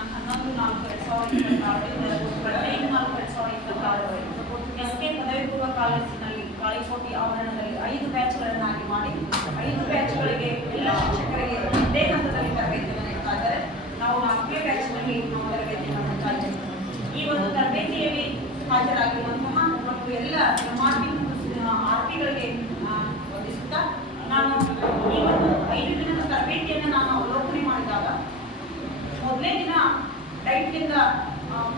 11/4/2026 S K ಪದವಿ ಪೂರ್ವ ಕಾಲೇಜಿನಲ್ಲಿ ಕಾಳಿಕೋಟಿ ಆವರಣದಲ್ಲಿ 5 ಬ್ಯಾಚ್ಗಳನ್ನಾಗಿ ಮಾಡಿ 5 ಬ್ಯಾಚ್ಗಳಿಗೆ ಎಲ್ಲ ಶಿಕ್ಷಕರಿಗೆ ಒಂದೇ ಹಂತದಲ್ಲಿ ತರಬೇತಿಯನ್ನು ನೀಡ್ತಾ ಇದ್ದಾರೆ. ನಾವು 4ನೇ ಬ್ಯಾಚ್ನಲ್ಲಿ ನಾವು ತರಬೇತಿಯನ್ನು ನೀಡ್ತಾ ಇದ್ದೇವೆ. ಈ ಒಂದು ತರಬೇತಿಯಲ್ಲಿ ಹಾಜರಾಗಿರುವಂತಹ ಮತ್ತು ಎಲ್ಲ ಆರ್ಪಿಗಳಿಗೆ ವಂದಿಸುತ್ತಾ ನಾನು ಈ ಒಂದು 5 ದಿನದ ತರಬೇತಿಯನ್ನು ನಾನು ಅವಲೋಕನೆ ಮಾಡಿದಾಗ ಮೊದಲನೇ ದಿನ ಡೈಟ್ನಿಂದ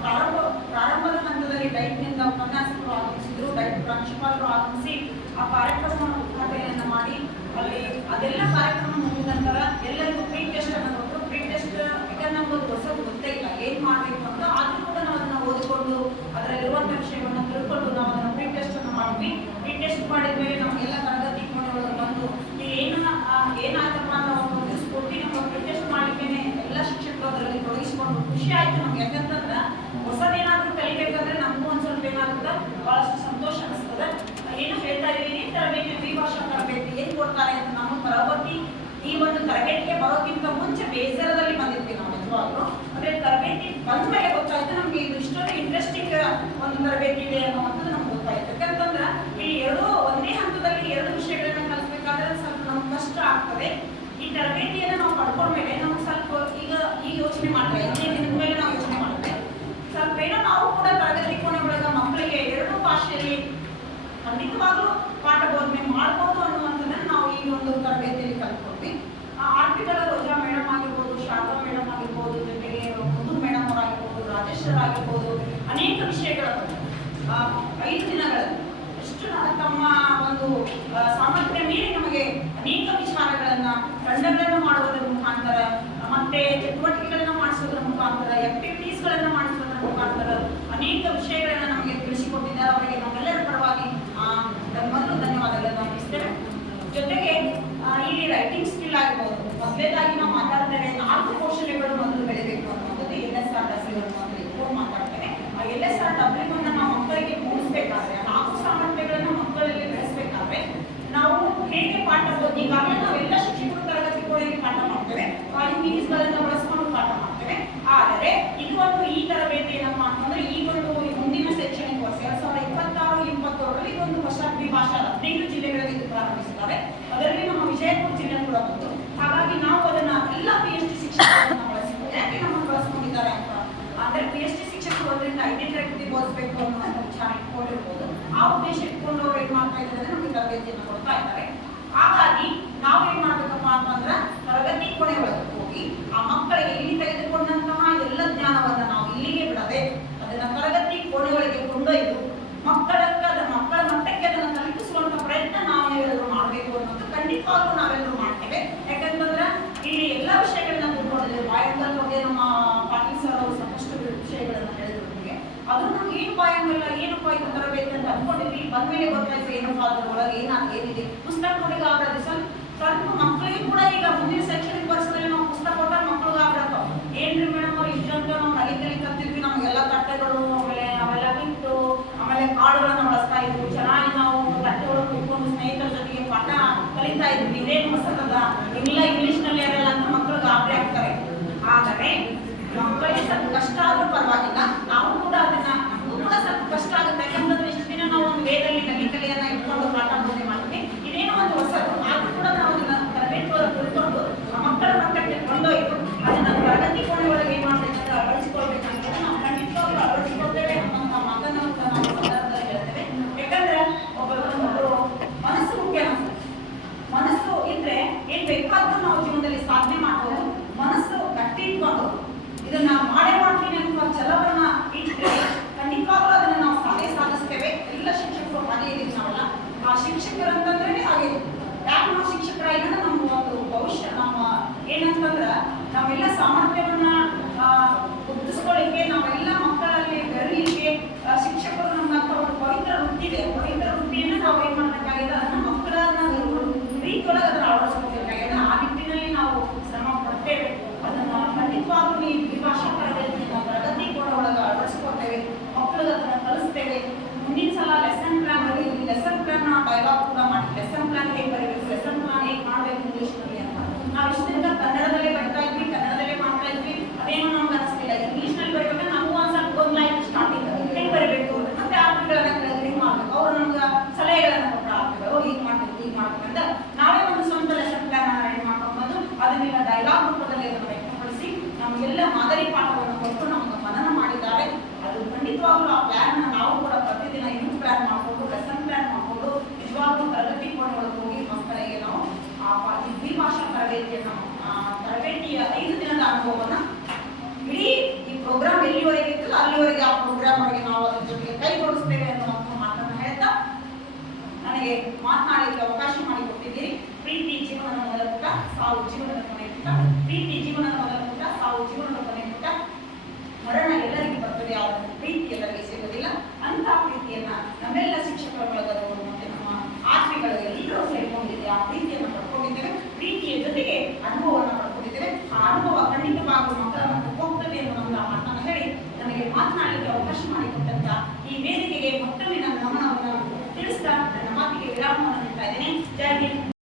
ಪ್ರಾರಂಭದ ಹಂತದಲ್ಲಿ ಡೈಟ್ನಿಂದ ಉಪನ್ಯಾಸಕರು ಆಗಮಿಸಿದ್ರು. ಡೈಟ್ ಪ್ರಾಂಶುಪಾಲರು ಆಗಮಿಸಿ ಆ ಕಾರ್ಯಕ್ರಮವನ್ನು ಉದ್ಘಾಟನೆಯನ್ನು ಮಾಡಿ ಅಲ್ಲಿ ಅದೆಲ್ಲ ಕಾರ್ಯಕ್ರಮ ಮುಗಿದ ನಂತರ ಎಲ್ಲರಿಗೂ ಪ್ರೀ ಟೆಸ್ಟ್ ಅನ್ನು ಕೊಟ್ಟರು. ಪ್ರೀ ಟೆಸ್ಟ್ ಈಗ ನಮ್ಗೊಂದು ಹೊಸದು ಗೊತ್ತೇ ಇಲ್ಲ ಏನು ಮಾಡಬೇಕು ಅಂತ, ಆದರೂ ಕೂಡ ನಾವು ಅದನ್ನು ಓದಿಕೊಂಡು ಅದರಲ್ಲಿರುವಂಥ ವಿಷಯವನ್ನು ತಿಳ್ಕೊಂಡು ನಾವು ಅದನ್ನು ಪ್ರೀ ಟೆಸ್ಟ್ ಅನ್ನು ಮಾಡಿದ್ವಿ. ಪ್ರೀ ಟೆಸ್ಟ್ ಮಾಡಿದ ಮೇಲೆ ನಮಗೆಲ್ಲ ತರಗತಿ ಕೋಣೆಯೊಳಗೆ ಬಂದು ಏನಾಯ್ತಪ್ಪ ಅಂತ ಒಂದು ಸ್ಫೂರ್ತಿ ನಮ್ಮ ಪ್ರೀ ಟೆಸ್ಟ್ ಮಾಡಲಿಕ್ಕೆ ಎಲ್ಲ ಶಿಕ್ಷಕರು ಅದರಲ್ಲಿ ತೊಡಗಿಸಿಕೊಂಡು ಖುಷಿ ಆಯ್ತು ನಮ್ಗೆ. ಯಾಕಂತಂದ್ರೆ ಹೊಸದೇನಾದ್ರೂ ಕಲಿಬೇಕಂದ್ರೆ ನಮಗೂ ಒಂದು ಸ್ವಲ್ಪ ಏನಾಗ್ತದೆ, ಬಹಳಷ್ಟು ಸಂತೋಷ ಅನಿಸ್ತದೆ. ಏನು ಹೇಳ್ತಾ ಇದ್ದೀನಿ, ತರಬೇತಿ ದ್ವಿಭಾಷಾ ತರಬೇತಿ ಏನು ಕೊಡ್ತಾರೆ ಅಂತ ನಮ್ಮ ತರಗತಿ ಈ ಒಂದು ತರಬೇತಿಗೆ ಬರೋಕ್ಕಿಂತ ಮುಂಚೆ ಬೇಸರದಲ್ಲಿ ಬಂದಿರ್ತೀವಿ ನಾವು ನಿಜವಾಗ್ಲೂ. ಅಂದ್ರೆ ತರಬೇತಿ ಬಂದ ಮೇಲೆ ಗೊತ್ತಾಯ್ತು ನಮ್ಗೆ ಇದು ಇಷ್ಟೊಂದು ಇಂಟ್ರೆಸ್ಟಿಂಗ್ ಒಂದು ತರಬೇತಿ ಇದೆ ಅನ್ನುವಂಥದ್ದು ನಮ್ಗೆ ಗೊತ್ತಾಯ್ತು. ಯಾಕಂತಂದ್ರೆ ಇಲ್ಲಿ ಒಂದೇ ಹಂತದಲ್ಲಿ 2 ವಿಷಯಗಳನ್ನ ಕಲಿಸ್ಬೇಕಾದ್ರೆ ಸ್ವಲ್ಪ ನಮ್ಗೆ ಕಷ್ಟ ಆಗ್ತದೆ. ಈ ತರಬೇತಿಯನ್ನು ನಾವು ಪಡ್ಕೊಂಡ್ಮೇಲೆ ನಮ್ಗೆ ಸ್ವಲ್ಪ ಈಗ ಯೋಚನೆ ಮಾಡಿದ್ರೆ ದಿನದ ಮೇಲೆ ನಾವು ಯೋಚನೆ ಮಾಡಿದ್ರೆ ಸ್ವಲ್ಪ ಏನೋ ನಾವು ಕೂಡ ತರಗತಿ ಕೋಣೆ ಒಳಗ ಮಕ್ಕಳಿಗೆ 2 ಭಾಷೆಯಲ್ಲಿ ಖಂಡಿತವಾಗ್ಲೂ ಪಾಠ ಬೋಧನೆ ಮಾಡ್ಬೋದು ಅನ್ನುವಂಥದ್ದನ್ನು ನಾವು ಈ ಒಂದು ತರಬೇತಿಯಲ್ಲಿ ಕಲ್ತ್ಕೊಂಡ್ವಿ. ಆರ್ಪಿಗಳ ರೋಜಾ ಮೇಡಮ್ ಆಗಿರ್ಬೋದು, ಶಾರದಾ ಮೇಡಮ್ ಆಗಿರ್ಬೋದು, ಜೊತೆಗೆ ಮಧು ಮೇಡಮ್ ಅವರಾಗಿರ್ಬೋದು, ರಾಜೇಶ್ವರ ಆಗಿರ್ಬೋದು, ಅನೇಕ ವಿಷಯಗಳ 5 ದಿನಗಳಲ್ಲಿ ಎಷ್ಟು ತಮ್ಮ ಒಂದು ಸಾಮರ್ಥ್ಯ ಮೀರಿ ನಮಗೆ ಅನೇಕ ವಿಚಾರಗಳನ್ನ ತಂಡಗಳನ್ನು ಮಾಡುವುದರ ಮುಖಾಂತರ ಮತ್ತೆ ಚಟುವಟಿಕೆಗಳನ್ನ ಮಾಡಿಸೋದ್ರ ಮುಖಾಂತರ ಆಕ್ಟಿವಿಟೀಸ್ಗಳನ್ನ ಮಾಡಿಸೋದ್ರ ಮುಖಾಂತರ ಅನೇಕ ವಿಷಯಗಳನ್ನ ನಮಗೆ ತಿಳಿಸಿಕೊಟ್ಟಿದ್ದಾರೆ. ಅವರಿಗೆ ನಮ್ಮೆಲ್ಲರ ಪರವಾಗಿ ಮೊದಲು ಧನ್ಯವಾದಗಳನ್ನು ಅರ್ಪಿಸ್ತೇವೆ. ಜೊತೆಗೆ ಇಲ್ಲಿ ರೈಟಿಂಗ್ ಸ್ಕಿಲ್ ಆಗಿರ್ಬೋದು, ಮೊದಲೇದಾಗಿ ನಾವು ಮಾತಾಡ್ತೇವೆ 4 ಕೌಶಲ್ಯಗಳು ಮೊದಲು ಬೆಳಿಬೇಕು ಅನ್ನೋದು LSRW ಮೊದಲು ಮಾತಾಡ್ತೇವೆ. ಆ LSRW ನಾವು ಮಕ್ಕಳಿಗೆ ಮೂಡಿಸ್ಬೇಕಾದ್ರೆ 4 ಸಾಮರ್ಥ್ಯಗಳನ್ನು ಮಕ್ಕಳಲ್ಲಿ ಬೆಳೆಸಬೇಕಾದ್ರೆ ನಾವು ಹೇಗೆ ಪಾಠ ಈಗಾಗಲೇ ನಾವೆಲ್ಲ ಶಿಕ್ಷಕರು ತರಗತಿ ಕೋಣೆಗೆ ಪಾಠ ಮಾಡ್ತೇವೆ, ಇಂಗ್ಲೀಷ್ಗಳನ್ನು ಬಳಸ್ಕೊಂಡು ಪಾಠ ಮಾಡ್ತೇವೆ. ಆದರೆ ಇದು ಒಂದು ಈ ತರಬೇತಿ ಏನಪ್ಪಾ ಅಂತಂದ್ರೆ ಈ ಒಂದು ಮುಂದಿನ ಶೈಕ್ಷಣಿಕ ವರ್ಷ 2026-27ರಲ್ಲಿ ಇದೊಂದು ಹೊಸ ದ್ವಿಭಾಷಾ 15 ಜಿಲ್ಲೆಗಳಲ್ಲಿ ಇದು ಪ್ರಾರಂಭಿಸಿದ್ದಾರೆ. ಅದರಲ್ಲಿ ನಮ್ಮ ವಿಜಯಪುರ ಜಿಲ್ಲೆ ಕೂಡ ಬಂತು. ಹಾಗಾಗಿ ನಾವು ಅದನ್ನ ಎಲ್ಲ PhD ಶಿಕ್ಷಕರನ್ನ ಬಳಸಿಕೊಂಡು ಯಾಕೆ ನಮ್ಮನ್ನು ಬಳಸ್ಕೊಂಡಿದ್ದಾರೆ ಅಂತ ಅಂದ್ರೆ PhD ಶಿಕ್ಷಕರು 1ರಿಂದ 5ನೇ ತರಗತಿ ಬೋಧಿಸಬೇಕು ಅನ್ನುವಂಥ ವಿಚಾರ ಇಟ್ಕೊಂಡಿರ್ಬೋದು. ಆ ಉದ್ದೇಶ ಇಟ್ಕೊಂಡು ಅವ್ರು ಏನ್ ಮಾಡ್ತಾ ಇದ್ದಾರೆ ನಮಗೆ ತರಬೇತಿಯನ್ನು ಕೊಡ್ತಾ ಇದ್ದಾರೆ. ಹಾಗಾಗಿ ನಾವು ಏನ್ ಮಾಡ್ಬೇಕಪ್ಪ ಅಂತಂದ್ರೆ ತರಗತಿ ಕೋಣೆ ಒಳಗೆ ಹೋಗಿ ಆ ಮಕ್ಕಳಿಗೆ ಇಲ್ಲಿ ತೆಗೆದುಕೊಂಡಂತಹ ಎಲ್ಲ ಜ್ಞಾನವನ್ನ ನಾವು ಇಲ್ಲಿಗೆ ಬಿಡದೆ ಅದನ್ನ ತರಗತಿ ಕೋಣೆ ಒಳಗೆ ಕೊಂಡೊಯ್ದು ಮಕ್ಕಳ ಮಟ್ಟಕ್ಕೆ ಅದನ್ನು ತಲುಪಿಸುವಂತ ಪ್ರಯತ್ನ ನಾವೆಲ್ಲರೂ ಮಾಡಬೇಕು ಅನ್ನೋದು ಖಂಡಿತವಾಗ್ಲೂ ನಾವೆಲ್ಲರೂ ಮಾಡ್ತೇವೆ. ಯಾಕಂತಂದ್ರೆ ಇಲ್ಲಿ ಎಲ್ಲ ವಿಷಯಗಳನ್ನ ತಿಳ್ಕೊಂಡಿದ್ದೇವೆ. ಬಾಯಂಗಲ್ ಬಗ್ಗೆ ನಮ್ಮ ಪಾಟೀಲ್ ಸರ್ ಅವರು ಸಾಕಷ್ಟು ವಿಷಯಗಳನ್ನ ಹೇಳಿದ್ರು ನಮಗೆ. ಅದು ನಮ್ಗೆ ಏನು ಬಾಯಂಗಲ್ಲ ಏನಪ್ಪ ಇದು ತರಬೇತಿ ಅಂತ ಅನ್ಕೊಂಡಿದ್ವಿ. ಬಂದ್ಮೇಲೆ ಗೊತ್ತಾಯ್ತು ಏನಪ್ಪ ಅದ್ರ ಒಳಗೆ ಏನಿದೆ. ಪುಸ್ತಕಗಳಿಗೆ ಆಗ್ರಹ ಸ್ವಲ್ಪ ಮಕ್ಕಳಿಗೆ ಕೂಡ ಈಗ ಮುಂದಿನ ಶೈಕ್ಷಣಿಕ ವರ್ಷದಲ್ಲಿ ನಾವು ಪುಸ್ತಕ ಕೊಟ್ಟಾಗ ಮಕ್ಕಳಿಗೆ ಆಗ್ರಹ ಏನ್ರಿ ಮೇಡಮ್ ಅವ್ರು ಇಷ್ಟಂತ ನಾವು ನಲಿಕಲಿ ಕಲ್ತಿದ್ವಿ, ನಮಗೆಲ್ಲ ತಟ್ಟೆಗಳು ಆಮೇಲೆ ಅವೆಲ್ಲ ಬಿಟ್ಟು ಆಮೇಲೆ ಕಾರ್ಡ್ಗಳನ್ನ ಬಳಸ್ತಾ ಇದ್ವಿ, ಚೆನ್ನಾಗಿ ನಾವು ತಟ್ಟೆ ಒಳಗೆ ಕುತ್ಕೊಂಡು ಸ್ನೇಹಿತರ ಜೊತೆಗೆ ಪಾಠ ಕಲಿತಾ ಇದ್ವಿ, ಇದೇನು ಹೊಸದಲ್ಲ ಇಲ್ಲ ಇಂಗ್ಲಿಷ್ನಲ್ಲಿ ಅದೆಲ್ಲ ಅಂತ ಮಕ್ಕಳಿಗೆ ಆಬ್ರೆ ಆಗ್ತಾರೆ. ಆದರೆ ಮಕ್ಕಳಿಗೆ ಸ್ವಲ್ಪ ಕಷ್ಟ ಆದ್ರೂ ಪರವಾಗಿಲ್ಲ, ನಾವು ಕೂಡ ಅದನ್ನ ನಮಗೂ ಕೂಡ ಸ್ವಲ್ಪ ಕಷ್ಟ ಆಗುತ್ತೆ. ಯಾಕಂತಂದ್ರೆ ಇಷ್ಟು ದಿನ ನಾವು ಒಂದು ವೇದದಲ್ಲಿ ನಲಿಕಲೆಯನ್ನ ಇಟ್ಕೊಂಡು ಪಾಠ ಬೋಧನೆ ಮಾಡ್ತೀವಿ, ಇದೇನೋ ಒಂದು ಹೊಸದು. ಆದ್ರೂ ಕೂಡ ನಾವು ಅದನ್ನ ತರಬೇತಿ ಒಳಗೆ ತಿಳ್ಕೊಂಡು ಮಕ್ಕಳ ಮಟ್ಟಕ್ಕೆ ಕೊಂಡೊಯ್ದು ಅದನ್ನ ತರಗತಿ ಕೋಣೆ ಒಳಗೆ ಏನ್ ಮಾಡ್ಬೇಕಂದ್ರೆ ಅಳವಡಿಸಿಕೊಳ್ಬೇಕಂತ ನಾವು ಖಂಡಿತವಾಗ್ಲೂ ಅಳವಡಿಸಿಕೊಳ್ತೇವೆ ಅನ್ನುವಂಥ ಮಾತನ್ನು ಕೂಡ ನಾವು ಸಂದರ್ಭದಲ್ಲಿ ಹೇಳ್ತೇವೆ. ಯಾಕಂದ್ರೆ ಒಬ್ಬರು ಮನಸ್ಸು ಮುಖ್ಯ. ಮನಸ್ಸು ಇದ್ರೆ ಏನ್ ಬೇಕಾದ್ರೂ ನಾವು ಜೀವನದಲ್ಲಿ ಸಾಧನೆ ಮಾಡ್ಬೋದು. ಮನಸ್ಸು ಗಟ್ಟಿ ಇಟ್ಕೊಂಡು ಇದನ್ನ ಮಾಡೇ ಮಾಡ್ತೀನಿ ಅನ್ನುವ ಛಲವನ್ನ ಇಟ್ಟರೆ ಖಂಡಿತವಾಗ್ಲೂ ಅದನ್ನ ನಾವು ಸಾಧಿಸ್ತೇವೆ. ಎಲ್ಲ ಶಿಕ್ಷಕರು ಹಾಗೆ ಇದೀವಿ ನಾವೆಲ್ಲ. ಆ ಶಿಕ್ಷಕರಂತಂದ್ರೆ ಹಾಗೆ ಯಾಕೆ ನಾವು ಶಿಕ್ಷಕರಾಗಿ ನಮ್ಮ ಒಂದು ಭವಿಷ್ಯ ನಮ್ಮ ಏನಂತಂದ್ರ ಎಲ್ಲ ಮಾದರಿ ಪಾಠವನ್ನು ಕೊಟ್ಟು ನಮಗೆ ಮನನ ಮಾಡಿದ್ದಾರೆ. ಅದು ಖಂಡಿತವಾಗ್ಲೂ ಆ ಪ್ಲಾನ್ ನಾವು ಕೂಡ ಪ್ರತಿದಿನ ಇನ್ನೂ ಪ್ಲಾನ್ ಮಾಡಿಕೊಂಡು ಲೆಸನ್ ಪ್ಲಾನ್ ಮಾಡಿಕೊಂಡು ನಿಜವಾಗ್ಲೂ ತರಗತಿ ಕೋಣೆಗಳಿಗೆ ಹೋಗಿ ಮಕ್ಕಳಿಗೆ ನಾವು ಈ ದ್ವಿಭಾಷಾ ತರಬೇತಿಯ 5 ದಿನದ ಅನುಭವವನ್ನು ಇಡೀ ಈ ಪ್ರೋಗ್ರಾಮ್ ಎಲ್ಲಿವರೆಗೆ ಇರ್ತದೆ ಅಲ್ಲಿವರೆಗೆ ಆ ಪ್ರೋಗ್ರಾಮ್ ವರೆಗೆ ನಾವು ಅದ್ರ ಜೊತೆಗೆ ಕೈಗೊಳಿಸ್ತೇವೆ ಅನ್ನುವಂಥ ಮಾತನ್ನು ಹೇಳ್ತಾ ನನಗೆ ಮಾತನಾಡಲಿಕ್ಕೆ ಅವಕಾಶ ಮಾಡಿಕೊಟ್ಟಿದ್ದೀರಿ. ಪ್ರೀತಿ ಜೀವನದ ಮೊದಲ ಪುಟ, ಸಾವು ಜೀವನದ ಕೊನೆ ಪುಟ. ಪ್ರೀತಿ ಜೀವನದ ಮೊದಲ ಪುಟ, ಸಾವು ಜೀವನದ ಕೊನೆ ಪುಟ. ಮರಣ ಎಲ್ಲರಿಗೂ ಬರ್ತದೆ, ಆದರೆ ಪ್ರೀತಿ ಎಲ್ಲರಿಗೆ ಸಿಗೋದಿಲ್ಲ. ಅಂತ ಪ್ರೀತಿಯನ್ನ ನಮ್ಮೆಲ್ಲ ಶಿಕ್ಷಕರ ಬಳಗದವರು ಮತ್ತೆ ನಮ್ಮ ಆತ್ಮೀಗಳು ಎಲ್ಲರೂ ಸೇರಿಕೊಂಡಿದ್ದೇವೆ. ಆ ಪ್ರೀತಿಯನ್ನು ಪಡ್ಕೊಂಡಿದ್ದೇವೆ. ಪ್ರೀತಿಯ ಜೊತೆಗೆ ಅನುಭವವನ್ನು ಪಡ್ಕೊಂಡಿದ್ದೇವೆ. ಆ ಅನುಭವ ಖಂಡಿತವಾಗೂ ಮಕ್ಕಳ ಮತ್ತು ಹೋಗ್ತದೆ ಎನ್ನುವಂತಹ ಮಾತನ್ನು ಹೇಳಿ ನನಗೆ ಮಾತನಾಡಲಿಕ್ಕೆ ಅವಕಾಶ ಮಾಡಿಕೊಟ್ಟ